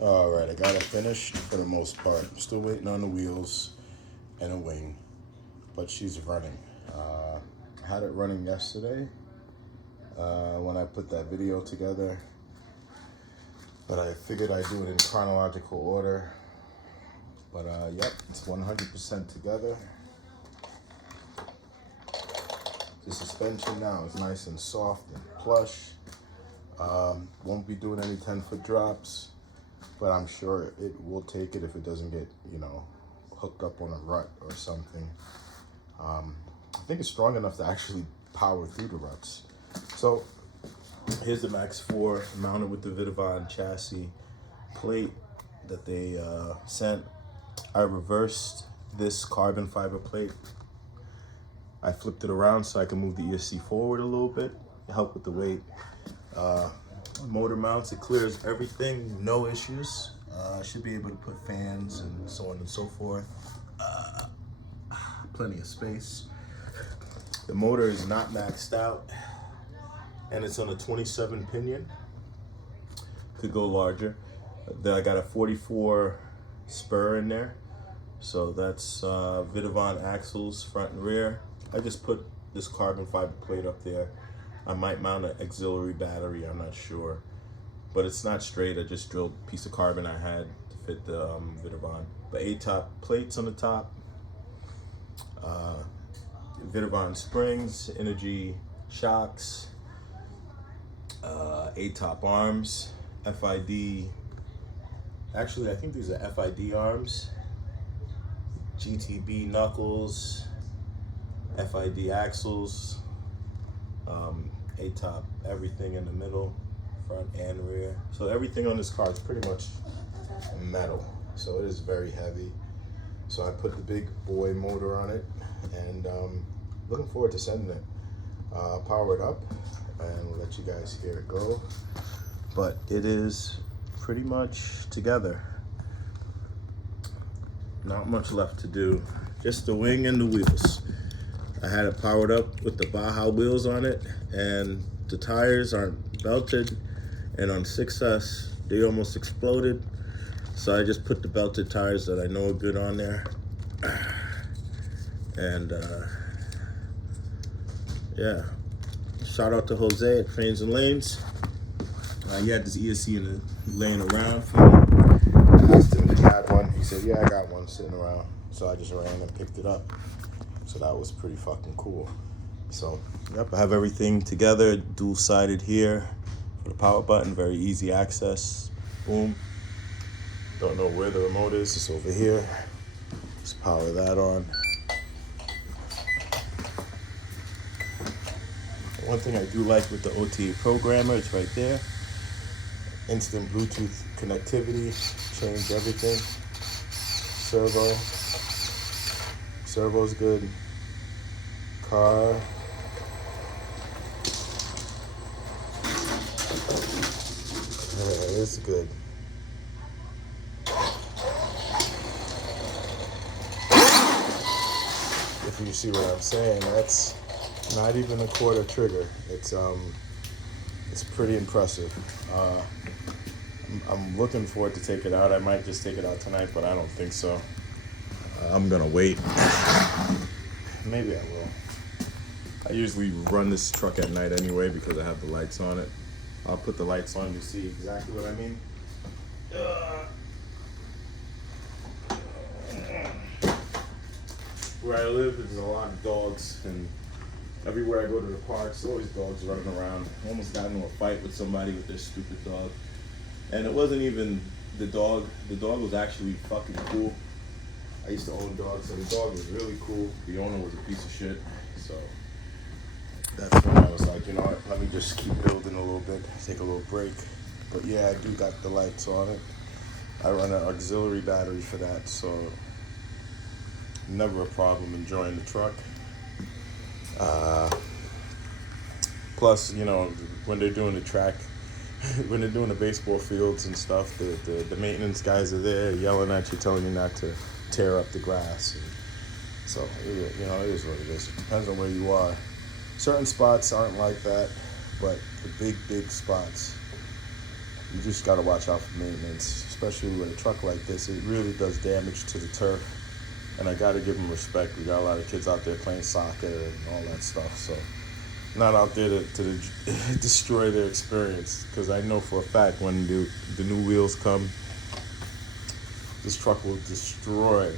All right, I got it finished for the most part. Still waiting on the wheels and a wing, but she's running. I had it running yesterday when I put that video together, but I figured I'd do it in chronological order. But yep, it's 100% together. The suspension now is nice and soft and plush. Won't be doing any 10-foot drops, but I'm sure it will take it if it doesn't get, hooked up on a rut or something. I think it's strong enough to actually power through the ruts. So here's the Max 4 mounted with the Vidavon chassis plate that they sent. I reversed this carbon fiber plate. I flipped it around so I can move the ESC forward a little bit, help with the weight. Motor mounts, it clears everything, no issues. Should be able to put fans and so on and so forth. Plenty of space. The motor is not maxed out, and it's on a 27 pinion. Could go larger. Then I got a 44 spur in there, so that's Vidavon axles front and rear. I just put this carbon fiber plate up there. I might mount an auxiliary battery, I'm not sure, but it's not straight. I just drilled a piece of carbon I had to fit the Vidavon. But A-top plates on the top, Vidavon springs, energy shocks, A-top arms, FID. Actually, I think these are FID arms, GTB knuckles, FID axles, A-top, everything in the middle, front and rear. So everything on this car is pretty much metal, so it is very heavy. So I put the big boy motor on it, and looking forward to sending it. Power it up and we'll let you guys hear it go. But it is pretty much together. Not much left to do, just the wing and the wheels. I had it powered up with the Baja wheels on it, and the tires aren't belted, and on 6S they almost exploded, so I just put the belted tires that I know are good on there. And yeah, shout out to Jose at Trains and Lanes. He had this ESC in the, laying around for me. I asked him if he had one. He said, yeah, I got one sitting around. So I just ran and picked it up. So that was pretty fucking cool. So, yep, I have everything together, dual-sided here for the power button, very easy access. Boom. Don't know where the remote is, it's over here. Just power that on. One thing I do like with the OTA programmer, it's right there. Instant Bluetooth connectivity, change everything. Servo's good. Car. Yeah, it's good. If you see what I'm saying, that's not even a quarter trigger. It's pretty impressive. I'm looking forward to take it out. I might just take it out tonight, but I don't think so. I'm gonna wait. Maybe I will. I usually run this truck at night anyway because I have the lights on it. I'll put the lights on, you see exactly what I mean. Where I live, there's a lot of dogs, and everywhere I go to the parks, there's always dogs running around. I almost got into a fight with somebody with their stupid dog. And it wasn't even the dog. The dog was actually fucking cool. I used to own dogs, so the dog was really cool. The owner was a piece of shit. So that's when I was like, you know what, let me just keep building a little bit, take a little break. But yeah, I do got the lights on it. I run an auxiliary battery for that, so never a problem enjoying the truck. Plus, when they're doing the track, when they're doing the baseball fields and stuff, the maintenance guys are there yelling at you, telling you not to tear up the grass. And so, it is what it is. It depends on where you are. Certain spots aren't like that, but the big spots, you just gotta watch out for maintenance, especially with a truck like this. It really does damage to the turf, and I gotta give them respect. We got a lot of kids out there playing soccer and all that stuff, so not out there to destroy their experience, because I know for a fact when the new wheels come, this truck will destroy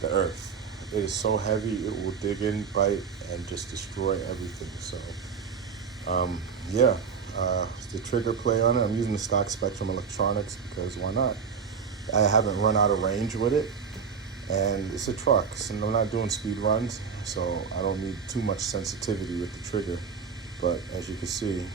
the earth. It is so heavy, it will dig in, bite, and just destroy everything. So, the trigger play on it, I'm using the stock Spectrum Electronics because why not? I haven't run out of range with it, and it's a truck, so I'm not doing speed runs, so I don't need too much sensitivity with the trigger. But as you can see,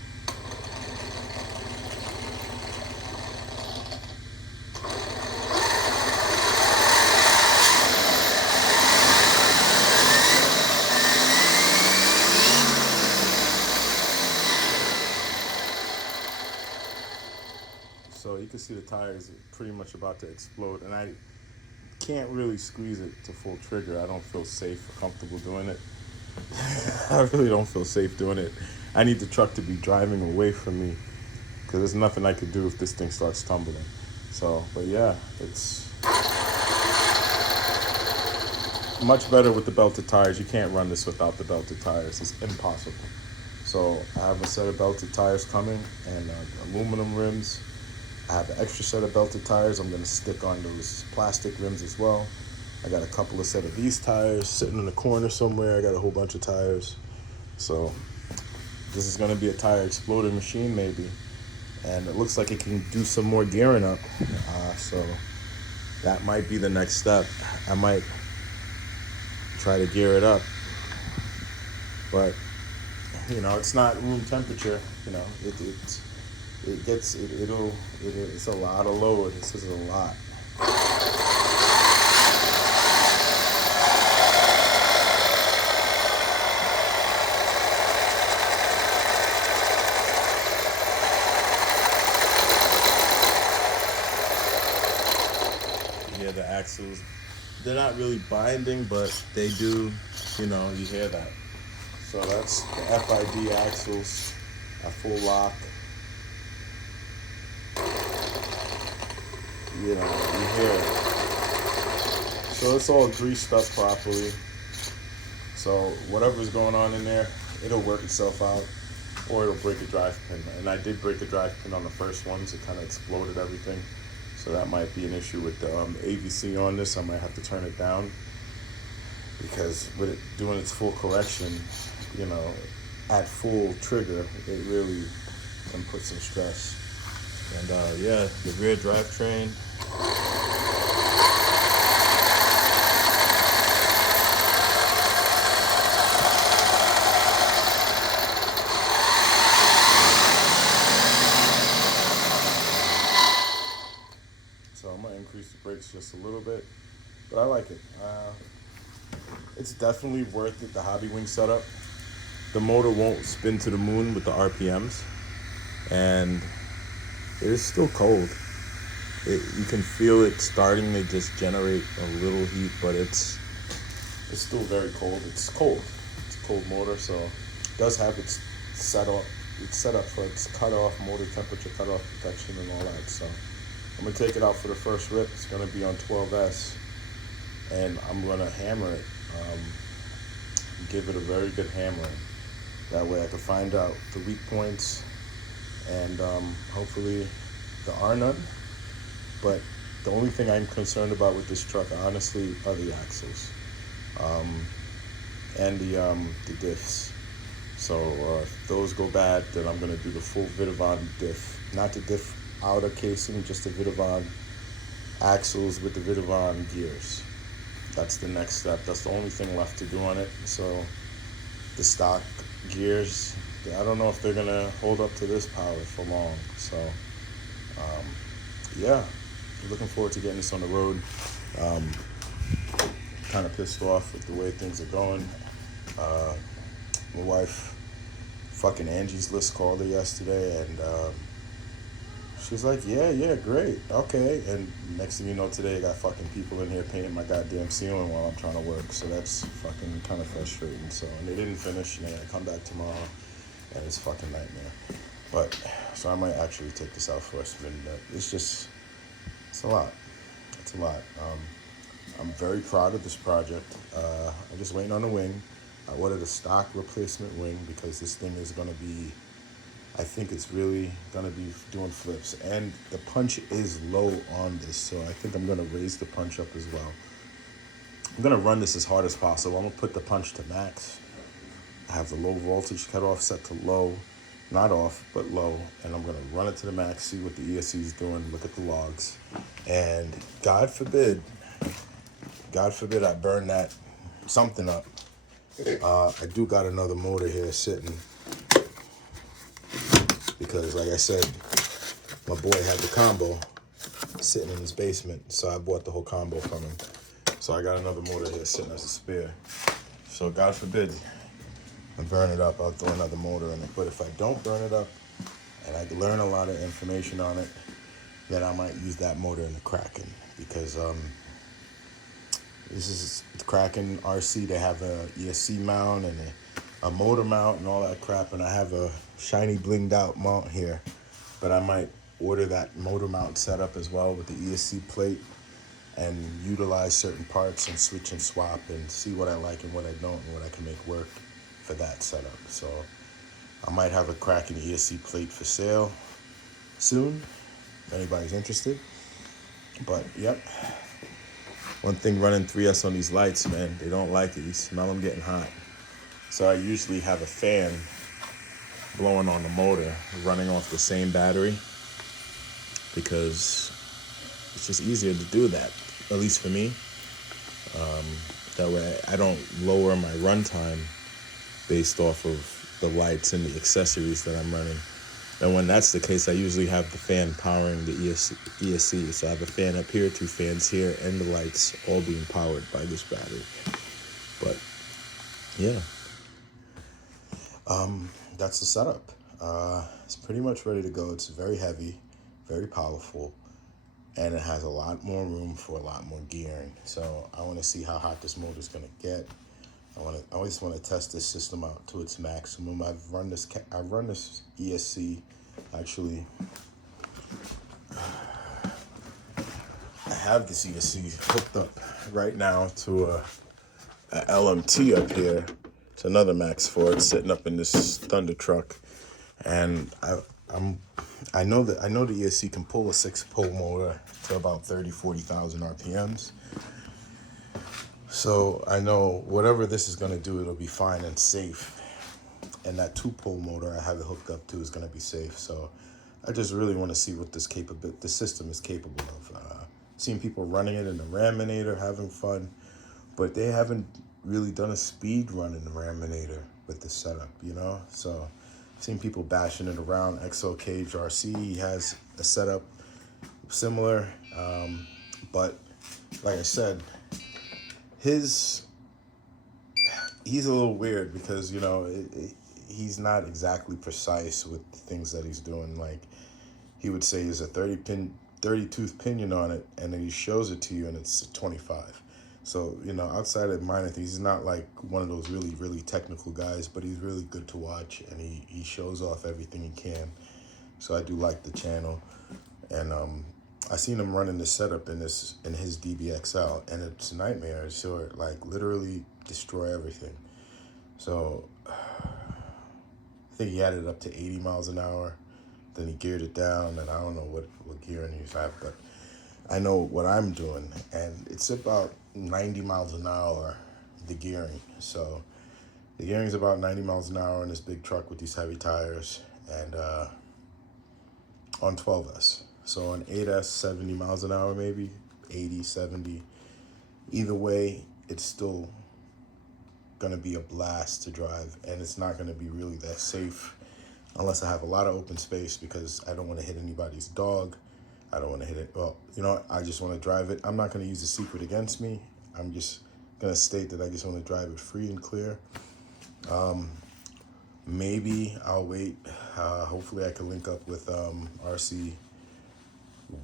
so you can see the tires are pretty much about to explode, and I can't really squeeze it to full trigger. I don't feel safe or comfortable doing it. I really don't feel safe doing it. I need the truck to be driving away from me, because there's nothing I could do if this thing starts tumbling. So, but yeah, it's much better with the belted tires. You can't run this without the belted tires. It's impossible. So I have a set of belted tires coming, and aluminum rims. I have an extra set of belted tires. I'm going to stick on those plastic rims as well. I got a couple of set of these tires sitting in the corner somewhere. I got a whole bunch of tires. So this is going to be a tire exploding machine maybe. And it looks like it can do some more gearing up. So that might be the next step. I might try to gear it up. But, it's not room temperature. It's a lot of load. This is a lot. Yeah, the axles, they're not really binding, but they do, you hear that. So that's the FID axles, a full lock. You hear it. So it's all greased up properly. So whatever's going on in there, it'll work itself out, or it'll break a drive pin. And I did break a drive pin on the first ones. It kind of exploded everything. So that might be an issue with the AVC on this. I might have to turn it down, because with it doing its full correction, at full trigger, it really can put some stress. And the rear drivetrain. So I'm gonna increase the brakes just a little bit, but I like it. It's definitely worth it, the hobbywing setup. The motor won't spin to the moon with the RPMs, and it is still cold. You can feel it starting to just generate a little heat, but it's still very cold. It's cold. It's a cold motor, so it does have its set up for its cutoff, motor temperature cutoff protection and all that. So I'm gonna take it out for the first rip. It's gonna be on 12S, and I'm gonna hammer it. Give it a very good hammering. That way I can find out the weak points, and hopefully there are none. But the only thing I'm concerned about with this truck, honestly, are the axles and the diffs. So if those go bad, then I'm gonna do the full Vidavon diff, not the diff outer casing, just the Vidavon axles with the Vidavon gears. That's the next step. That's the only thing left to do on it. So the stock gears, I don't know if they're gonna hold up to this power for long. So looking forward to getting this on the road. Kind of pissed off with the way things are going. My wife, fucking Angie's List, called her yesterday, and she's like, yeah, great, okay. And next thing you know, today I got fucking people in here painting my goddamn ceiling while I'm trying to work. So that's fucking kind of frustrating. So, and they didn't finish, and they gotta come back tomorrow, and it's fucking nightmare. But, so I might actually take this out for a spin. It's a lot. It's a lot. I'm very proud of this project. I'm just waiting on the wing. I ordered a stock replacement wing because this thing is going to be, I think it's really going to be doing flips. And the punch is low on this, so I think I'm going to raise the punch up as well. I'm going to run this as hard as possible. I'm going to put the punch to max. I have the low voltage cutoff set to low, not off, but low. And I'm going to run it to the max, see what the ESC is doing, look at the logs. And God forbid I burn that something up. I do got another motor here sitting because, like I said, my boy had the combo sitting in his basement, so I bought the whole combo from him. So I got another motor here sitting as a spare. So God forbid I burn it up, I'll throw another motor in it. But if I don't burn it up and I learn a lot of information on it, then I might use that motor in the Kraken, because this is the Kraken RC. They have a ESC mount and a motor mount and all that crap, and I have a shiny blinged out mount here, but I might order that motor mount setup as well with the ESC plate and utilize certain parts and switch and swap and see what I like and what I don't and what I can make work for that setup. So I might have a Kraken ESC plate for sale soon, if anybody's interested. But yep, one thing running 3S on these lights, man, they don't like it. You smell them getting hot. So I usually have a fan blowing on the motor running off the same battery, because it's just easier to do that, at least for me. That way I don't lower my runtime based off of the lights and the accessories that I'm running. And when that's the case, I usually have the fan powering the ESC. So I have a fan up here, 2 fans here, and the lights all being powered by this battery. But yeah, that's the setup. It's pretty much ready to go. It's very heavy, very powerful, and it has a lot more room for a lot more gearing. So I want to see how hot this motor is going to get. I always want to test this system out to its maximum. I've run this ESC, actually. I have this ESC hooked up right now to a LMT up here. It's another Max 4. It's sitting up in this Thunder truck, and I know the ESC can pull a 6-pole motor to about 40,000 RPMs. So I know whatever this is going to do, it'll be fine and safe. And that 2-pole motor I have it hooked up to is going to be safe. So I just really want to see what this system is capable of. Seen people running it in the Raminator, having fun, but they haven't really done a speed run in the Raminator with this setup, you know? So I've seen people bashing it around. XO Cage RC has a setup similar, but like I said, he's a little weird because, you know, he's not exactly precise with the things that he's doing. Like, he would say there's a 30-tooth pinion on it, and then he shows it to you and it's a 25. So, you know, outside of minor things, he's not like one of those really, really technical guys, but he's really good to watch, and he shows off everything he can. So I do like the channel. And I seen him running this setup in his DBXL, and it's a nightmare. So like literally destroy everything. So I think he had it up to 80 miles an hour. Then he geared it down, and I don't know what gearing he's at, but I know what I'm doing, and it's about 90 miles an hour, the gearing. So the gearing is about 90 miles an hour in this big truck with these heavy tires, and on 12S. So on 8S, 70 miles an hour, maybe 80, 70. Either way, it's still gonna be a blast to drive, and it's not gonna be really that safe unless I have a lot of open space, because I don't want to hit anybody's dog. I don't want to hit it. Well, you know, I just want to drive it. I'm not going to use the secret against me. I'm just going to state that I just want to drive it free and clear. Maybe I'll wait. Hopefully I can link up with RC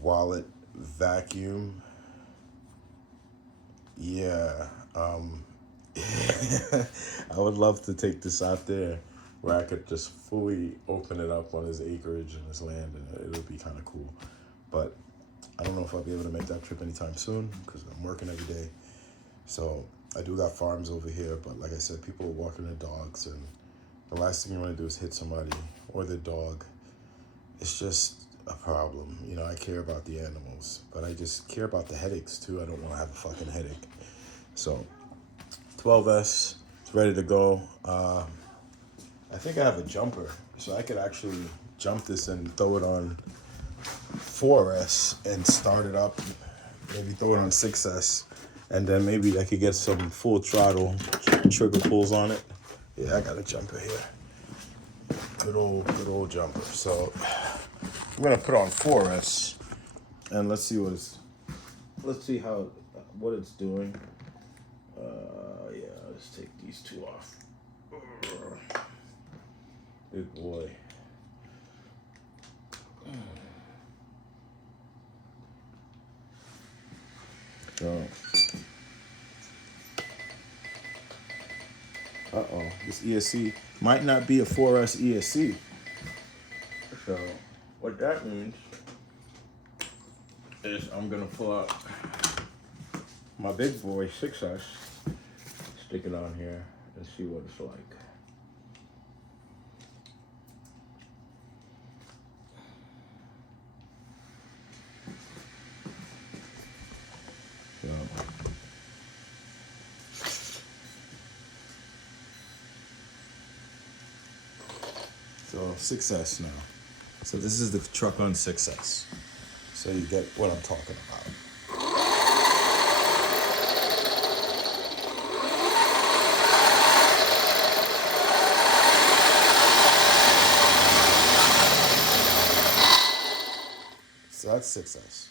Wallet Vacuum. Yeah. I would love to take this out there where I could just fully open it up on his acreage and his land, and it would be kind of cool. But I don't know if I'll be able to make that trip anytime soon because I'm working every day. So I do got farms over here, but like I said, people are walking their dogs, and the last thing you want to do is hit somebody or their dog. It's just a problem. You know, I care about the animals, but I just care about the headaches too. I don't want to have a fucking headache. So 12S, it's ready to go. I think I have a jumper, so I could actually jump this and throw it on 4S and start it up. Maybe throw it on 6S, and then maybe I could get some full throttle trigger pulls on it. Yeah, I got a jumper here. Good old jumper. So I'm gonna put on 4S, and let's see what it's doing. Yeah, let's take these two off. Big boy. So, this ESC might not be a 4S ESC. So, what that means is I'm gonna pull out my big boy 6S, stick it on here, and see what it's like. So 6S now. So this is the truck on 6S. So you get what I'm talking about. So that's 6S.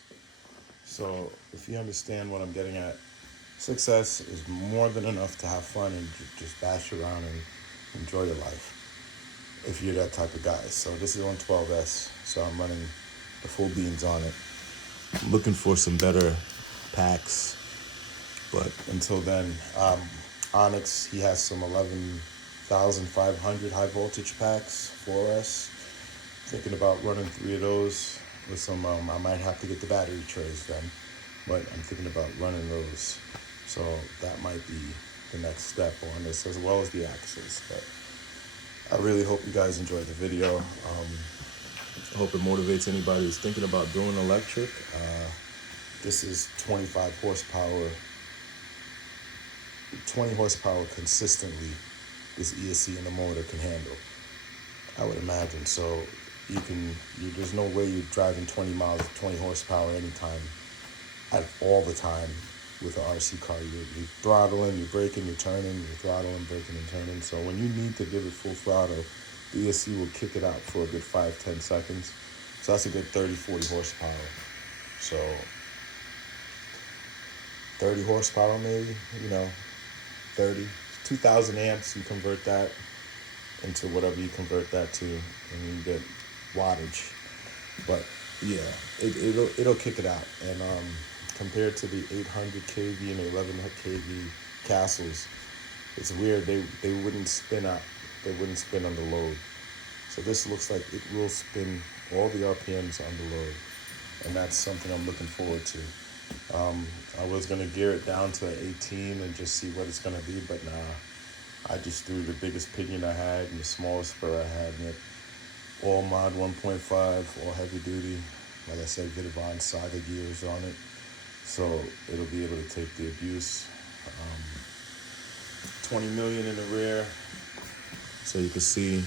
So if you understand what I'm getting at, 6S is more than enough to have fun and just bash around and enjoy your life, if you're that type of guy. So this is on 12S, so I'm running the full beans on it. I'm looking for some better packs, but until then, Onyx, he has some 11,500 high voltage packs, 4S. Thinking about running 3 of those with some, I might have to get the battery trays then, but I'm thinking about running those. So that might be the next step on this, as well as the axles. But I really hope you guys enjoyed the video. I hope it motivates anybody who's thinking about doing electric. This is 25 horsepower, 20 horsepower consistently. This ESC in the motor can handle, I would imagine. So there's no way you're driving 20 miles, 20 horsepower anytime, all the time with an RC car. You're throttling, you're braking, you're turning, you're throttling, braking, and turning. So when you need to give it full throttle, the ESC will kick it out for a good 5-10 seconds. So that's a good 30-40 horsepower. So 30 horsepower maybe, 30. 2,000 amps, you convert that into whatever you convert that to, and you get wattage. But yeah, it'll kick it out. And compared to the 800 kV and 1100 kV Castles, it's weird. They wouldn't spin up. They wouldn't spin on the load. So this looks like it will spin all the RPMs on the load, and that's something I'm looking forward to. I was gonna gear it down to 18 and just see what it's gonna be, but nah. I just threw the biggest pinion I had and the smallest spur I had in it. All mod 1.5, all heavy duty. Like I said, Vidavon Saga gears on it. So it'll be able to take the abuse. 20 million in the rear. So you can see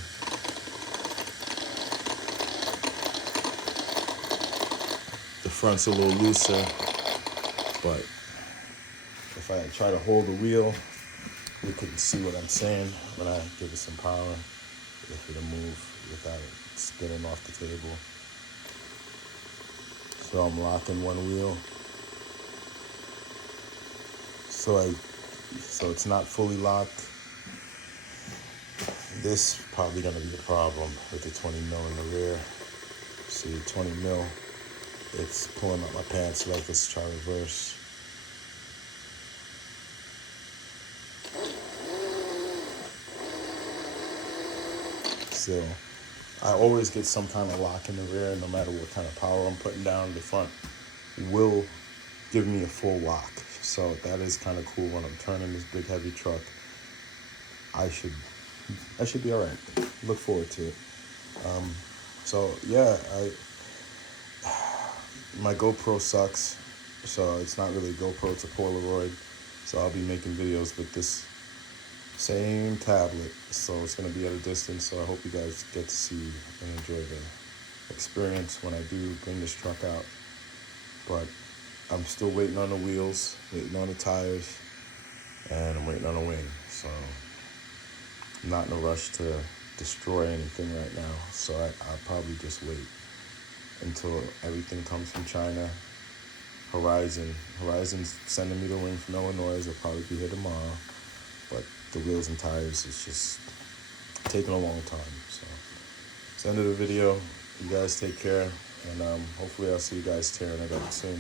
the front's a little looser, but if I try to hold the wheel, you can see what I'm saying when I give it some power. If it'll move without it spinning off the table. So I'm locking one wheel. So it's not fully locked. This probably gonna be the problem with the 20 mil in the rear. See, 20 mil, it's pulling up my pants leg. Let's try reverse. still, I always get some kind of lock in the rear, no matter what kind of power I'm putting down. The front will give me a full lock. So that is kind of cool. When I'm turning this big heavy truck, I should be all right. Look forward to it. So yeah, my GoPro sucks, so it's not really a GoPro, it's a Polaroid. So I'll be making videos with this same tablet, so it's gonna be at a distance. So I hope you guys get to see and enjoy the experience when I do bring this truck out. But I'm still waiting on the wheels, waiting on the tires, and I'm waiting on a wing. So I'm not in a rush to destroy anything right now. So I'll probably just wait until everything comes from China. Horizon's sending me the wing from Illinois. They'll probably be here tomorrow. But the wheels and tires is just taking a long time. So it's the end of the video. You guys take care, and hopefully I'll see you guys tearing it up soon.